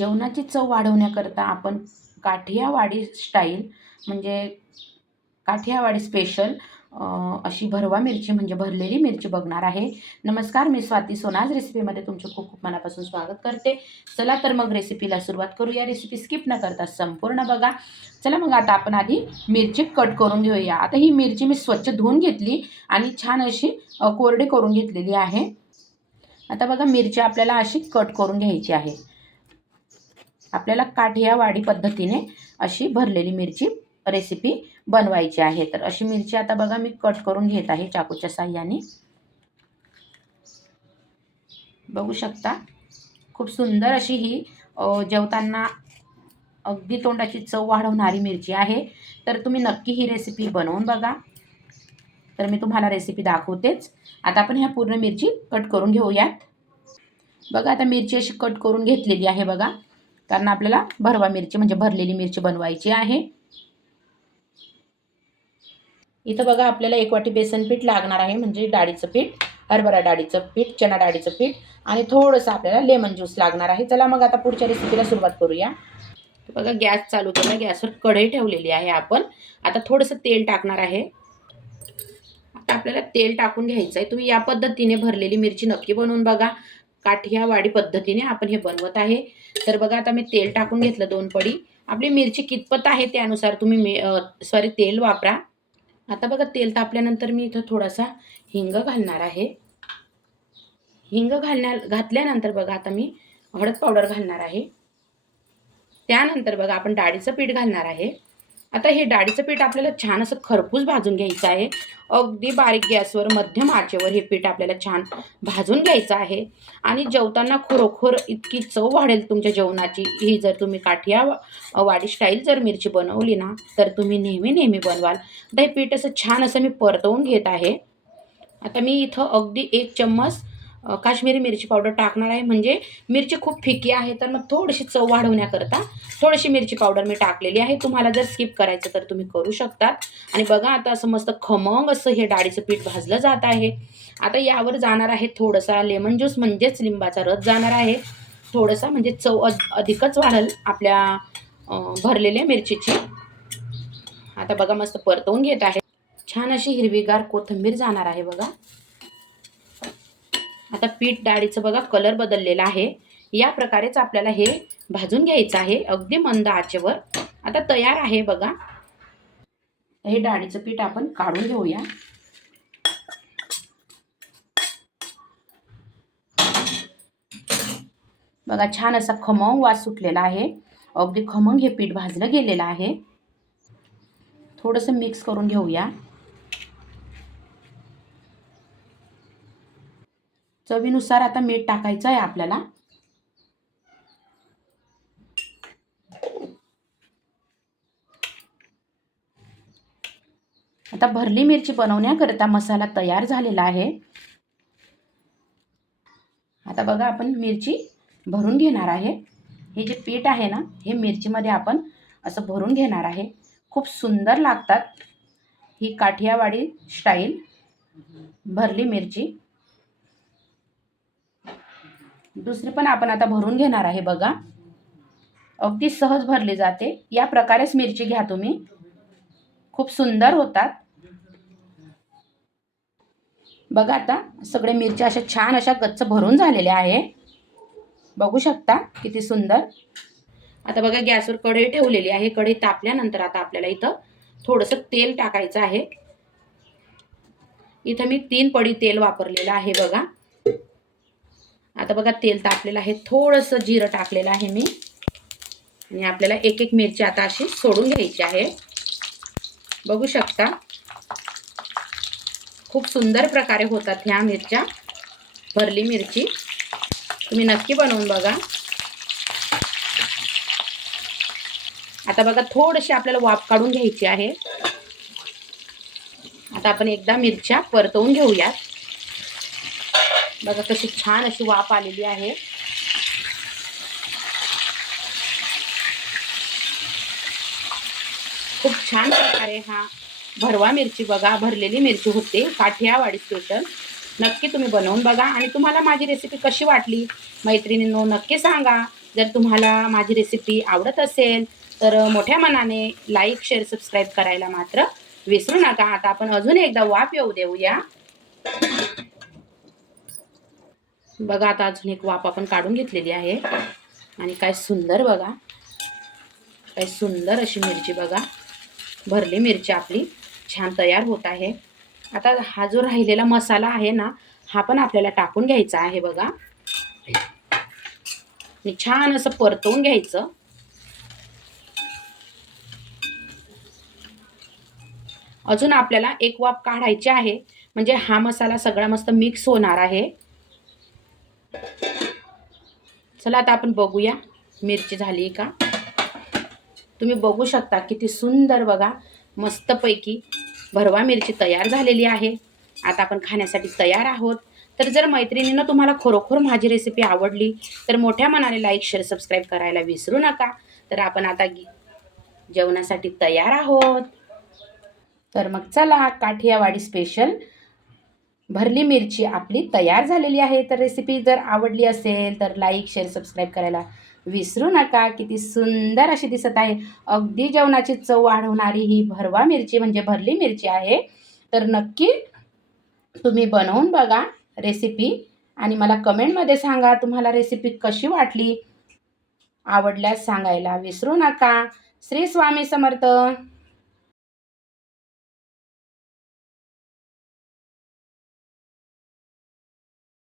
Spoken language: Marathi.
जेवणाची चव वाढवण्याकरता आपण काठियावाडी स्टाईल म्हणजे काठियावाडी स्पेशल अशी भरवा मिरची म्हणजे भरलेली मिरची बघणार आहे. नमस्कार, मी स्वाती सोनाज रेसिपीमध्ये तुमचं खूप खूप मनापासून स्वागत करते. चला तर मग रेसिपीला सुरुवात करूया. रेसिपी स्किप न करता संपूर्ण बघा. चला मग आता आपण आधी मिरची कट करून घेऊया. आता ही मिरची मी स्वच्छ धुवून घेतली आणि छान अशी कोरडी करून घेतलेली आहे. आता बघा मिरची आपल्याला अशी कट करून घ्यायची आहे. आपल्याला काठियावाडी पद्धतीने अशी भरलेली मिरची रेसिपी बनवायची आहे. तर अशी मिरची आता बघा मी कट करून घेत आहे चाकूच्या साहाय्याने. बघू शकता खूप सुंदर अशी ही जेवताना अगदी तोंडाची चव वाढवणारी मिरची आहे. तर तुम्ही नक्की ही रेसिपी बनवून बघा. तर मी तुम्हाला रेसिपी दाखवतेच. आता आपण ह्या पूर्ण मिरची कट करून घेऊयात. बघा आता मिरची अशी कट करून घेतलेली आहे बघा, कारण आपल्याला भरवा मिरची म्हणजे भरलेली मिरची बनवायची आहे. इथं बघा आपल्याला 1 वाटी बेसन पीठ लागणार आहे, म्हणजे डाळीचं पीठ, हरभरा डाळीचं पीठ, चणा डाळीचं पीठ आणि थोडंसं आपल्याला लेमन ज्यूस लागणार आहे. चला मग आता पुढच्या रेसिपीला सुरुवात करूया. बघा गॅस चालू केला, गॅसवर कढई ठेवलेली आहे आपण. आता थोडंसं तेल टाकणार आहे. आता आपल्याला तेल टाकून घ्यायचं आहे. तुम्ही या पद्धतीने भरलेली मिरची नक्की बनवून बघा. काठियावाडी पद्धतीने आपण हे बनवत आहे. तर बघा आता मी तेल टाकून घेतलं 2 पडी. आपली मिरची कितपत आहे त्यानुसार तुम्ही तेल वापरा. आता बघा तेल तापल्यानंतर मी इथं थोडासा हिंग घालणार आहे. हिंग घातल्यानंतर बघा आता मी हळद पावडर घालणार आहे. त्यानंतर बघा आपण डाळीचं पीठ घालणार आहे. आता हे डाळीचं पीठ आपल्याला छान असं खरपूस भाजून घ्यायचं आहे. अगदी बारीक गॅसवर मध्यम आचेवर हे पीठ आपल्याला छान भाजून घ्यायचं आहे. आणि जेवताना खरोखर इतकी चव वाढेल तुमच्या जेवणाची. ही जर तुम्ही काठियावाडी स्टाईल जर मिरची बनवली ना, तर तुम्ही नेहमी बनवाल. आता हे पीठ असं छान असं मी परतवून घेत आहे. आता मी इथं अगदी 1 चम्मच काश्मीरी मिरची पावडर टाकणार आहे. म्हणजे मिरची खूप फिकी आहे, तर मग थोडीशी चव वाढवण्याकरता थोडीशी मिरची पावडर मी टाकलेली आहे. तुम्हाला जर स्किप करायचं तर तुम्ही करू शकतात. आणि बघा आता असं मस्त खमंग असं हे डाळीचं पीठ भाजलं जात आहे. आता यावर जाणार आहे थोडासा लेमन ज्यूस म्हणजेच लिंबाचा रस जाणार आहे. थोडासा म्हणजे चव अधिकच वाढेल आपल्या भरलेल्या मिरचीची. आता बघा मस्त परतवून घेत आहे. छान अशी हिरवीगार कोथिंबीर जाणार आहे बघा. आता पीठ डाळीचं बघा कलर बदललेला आहे. या प्रकारेच आपल्याला हे भाजून घ्यायचं आहे अगदी मंद आचेवर. आता तयार आहे बघा. हे डाळीचं पीठ आपण काढून घेऊया. बघा छान असा खमंग वास सुटलेला आहे. अगदी खमंग हे पीठ भाजलं गेलेलं आहे. थोडंसं मिक्स करून घेऊया. चवीनुसार आता मीठ टाकायचं आहे आपल्याला. आता भरली मिरची बनवण्याकरता मसाला तयार झालेला आहे. आता बघा आपण मिरची भरून घेणार आहे. हे जे पीठ आहे ना, हे मिरचीमध्ये आपण असं भरून घेणार आहे. खूप सुंदर लागतात ही काठियावाडी स्टाईल भरली मिरची. दुसरी पण आपण आता भरून घेणार आहे बघा. अगदी सहज भरली जाते. या प्रकारेच मिरची घ्या तुम्ही, खूप सुंदर होतात. बघा आता सगळे मिरच्या अशा छान अशा गच्च भरून झालेल्या आहे. बघू शकता किती सुंदर. आता बघा गॅसवर कढई ठेवलेली आहे. कढई तापल्यानंतर आता आपल्याला इथं थोडंसं तेल टाकायचं आहे. इथं मी 3 पडी तेल वापरलेलं आहे बघा. आता बघा तेल तापलेलं आहे. थोडंसं जिरं टाकलेलं आहे मी. आणि आपल्याला एक एक मिरची आता अशी सोडून घ्यायची आहे. बघू शकता खूप सुंदर प्रकारे होतात ह्या मिरच्या. भरली मिरची तुम्ही नक्की बनवून बघा. आता बघा थोडीशी आपल्याला वाफ काढून घ्यायची आहे. आता आपण एकदा मिरच्या परतवून घेऊयात. बघा कशी छान अशी वाफ आलेली आहे. खूप छान प्रकारे हा भरवा मिरची बघा भरलेली मिरची होते काठियावाडी स्पेशल. नक्की तुम्ही बनवून बघा आणि तुम्हाला माझी रेसिपी कशी वाटली मैत्रिणींनो नक्की सांगा. जर तुम्हाला माझी रेसिपी आवडत असेल तर मोठ्या मनाने लाईक शेअर सबस्क्राईब करायला मात्र विसरू नका. आता आपण अजून एकदा वाफ येऊ देऊया. बघा आता अजून एक वाफ आपण काढून घेतलेली आहे आणि काय सुंदर बघा, काय सुंदर अशी मिरची बघा, भरली मिरची आपली छान तयार होत आहे. आता हा जो राहिलेला मसाला आहे ना हा पण आपल्याला टाकून घ्यायचा आहे बघा आणि छान असं परतवून घ्यायचं. अजून आपल्याला एक वाफ काढायची आहे म्हणजे हा मसाला सगळा मस्त मिक्स होणार आहे. चला आता आपण बघूया मिरची झाली का. तुम्ही बघू शकता किती सुंदर बघा मस्तपैकी भरवा मिरची तयार झालेली आहे. आता आपण खाण्यासाठी तयार आहोत. तर जर मैत्रिणींनो तुम्हाला खरोखर माझी रेसिपी आवडली तर मोठ्या मनाने लाईक शेअर सबस्क्राईब करायला विसरू नका. तर आपण आता जेवणासाठी तयार आहोत. तर मग चला काठियावाडी स्पेशल भरली मिरची आपली तयार झालेली आहे. तर रेसिपी जर आवडली असेल तर लाईक शेअर सबस्क्राईब करायला विसरू नका. किती सुंदर अशी दिसत आहे. अगदी जेवणाची चव वाढवणारी ही भरवा मिरची म्हणजे भरली मिरची आहे. तर नक्की तुम्ही बनवून बघा रेसिपी आणि मला कमेंटमध्ये सांगा तुम्हाला रेसिपी कशी वाटली. आवडल्यास सांगायला विसरू नका. श्री स्वामी समर्थ.